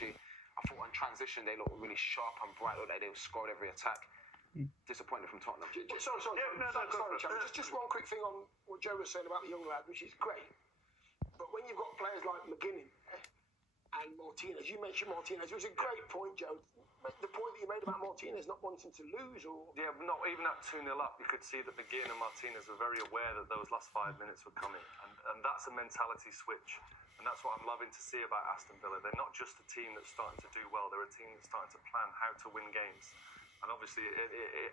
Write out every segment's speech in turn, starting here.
energy. I thought on transition they looked really sharp and bright, looked like they scored every attack. Disappointed from Tottenham. Sorry, just one quick thing on what Joe was saying about the young lad, which is great. But when you've got players like McGinnon and Martinez, you mentioned Martinez, it was a great point, Joe. The point that you made about Martinez not wanting to lose, or not even at 2-0 up, you could see that McGinn and Martinez were very aware that those last 5 minutes were coming, and that's a mentality switch, and that's what I'm loving to see about Aston Villa. They're not just a team that's starting to do well; they're a team that's starting to plan how to win games. And obviously, it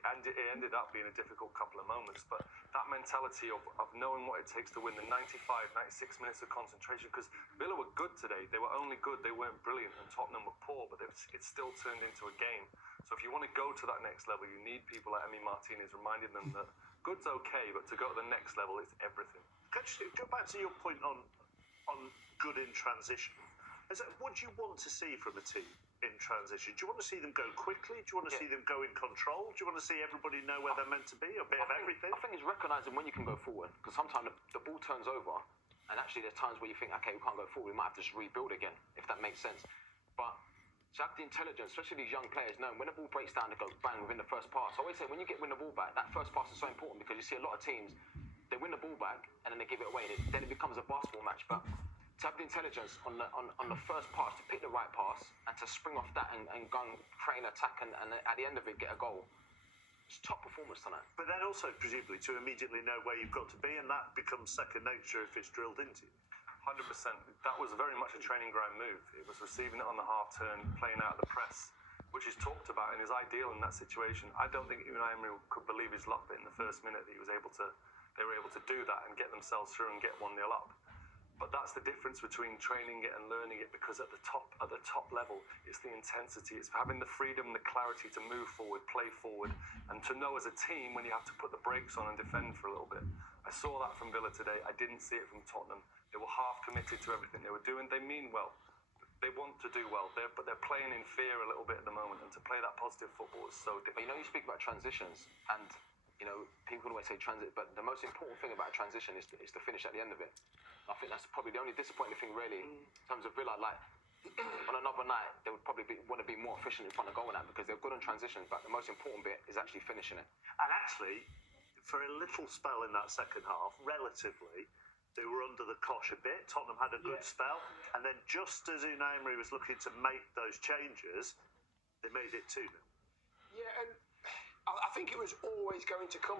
ended up being a difficult couple of moments. But that mentality of knowing what it takes to win the 95, 96 minutes of concentration, because Villa were good today. They were only good. They weren't brilliant. And Tottenham were poor, but it still turned into a game. So if you want to go to that next level, you need people like Emi Martinez reminding them that good's okay, but to go to the next level, it's everything. Can you go back to your point on good in transition? What do you want to see from a team in transition? Do you want to see them go quickly? Do you want to see them go in control? Do you want to see everybody know where they're meant to be? A bit of everything? I think it's recognising when you can go forward, because sometimes the ball turns over, and actually there's times where you think, okay, we can't go forward, we might have to just rebuild again, if that makes sense. But to have the intelligence, especially these young players, knowing when the ball breaks down, they go bang within the first pass. I always say when you win the ball back, that first pass is so important, because you see a lot of teams, they win the ball back and then they give it away, and then it becomes a basketball match. But to have the intelligence on the first pass, to pick the right pass and to spring off that and go and create an attack and at the end of it get a goal. It's top performance tonight. But then also presumably to immediately know where you've got to be, and that becomes second nature if it's drilled into you. 100%. That was very much a training ground move. It was receiving it on the half turn, playing out of the press, which is talked about and is ideal in that situation. I don't think Unai Emery could believe his luck in the first minute that they were able to do that and get themselves through and get 1-0 up. But that's the difference between training it and learning it, because at the top level, it's the intensity. It's having the freedom, the clarity to move forward, play forward, and to know as a team when you have to put the brakes on and defend for a little bit. I saw that from Villa today. I didn't see it from Tottenham. They were half committed to everything they were doing. They mean well. They want to do well, but they're playing in fear a little bit at the moment, and to play that positive football is so difficult. But you speak about transitions, and people always say transit, but the most important thing about a transition is to finish at the end of it. I think that's probably the only disappointing thing, really, in terms of Villa. Like, on another night, they would probably want to be more efficient in front of goal and that, because they're good on transitions, but the most important bit is actually finishing it. And actually, for a little spell in that second half, relatively, they were under the cosh a bit. Tottenham had a good spell, and then just as Unai Emery was looking to make those changes, they made it 2-0. Yeah, and I think it was always going to come